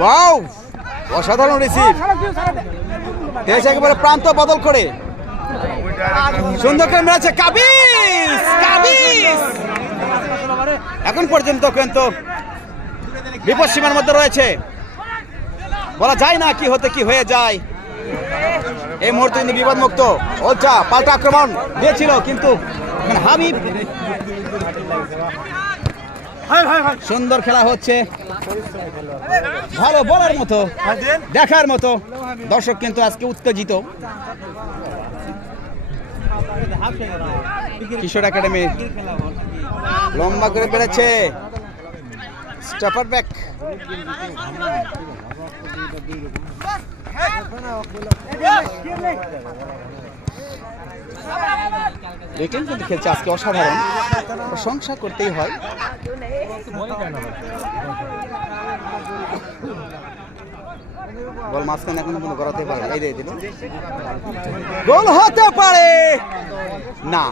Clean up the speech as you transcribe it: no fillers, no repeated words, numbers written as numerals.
Wow, অসাধারণ receive. দেশ একেবারে প্রান্ত বদল করে সুন্দর করে মেরেছে কাবিস। কাবিস এখন পর্যন্ত কিন্তু বিপদ সীমার মধ্যে রয়েছে, বলা যায় না কি হতে কি হয়ে যায়। এই মুহূর্তে কিন্তু বিপদ মুক্ত। ওলটা পাল্টা আক্রমণ দিয়েছিল, কিন্তু হাবিব সুন্দর খেলা হচ্ছে, ভালো বলার মতো, দেখার মতো। দর্শক কিন্তু আজকে উত্তেজিত। কিশোর একাডেমি লম্বা করে বেড়েছে, স্টপার ব্যাক। দেখলেন কিন্তু খেলছে আজকে অসাধারণ, প্রশংসা করতেই হয়। বল মাঝখানে এখনো কিন্তু গড়াতে পারে, এই দিয়ে দিল, গোল হতে পারে না।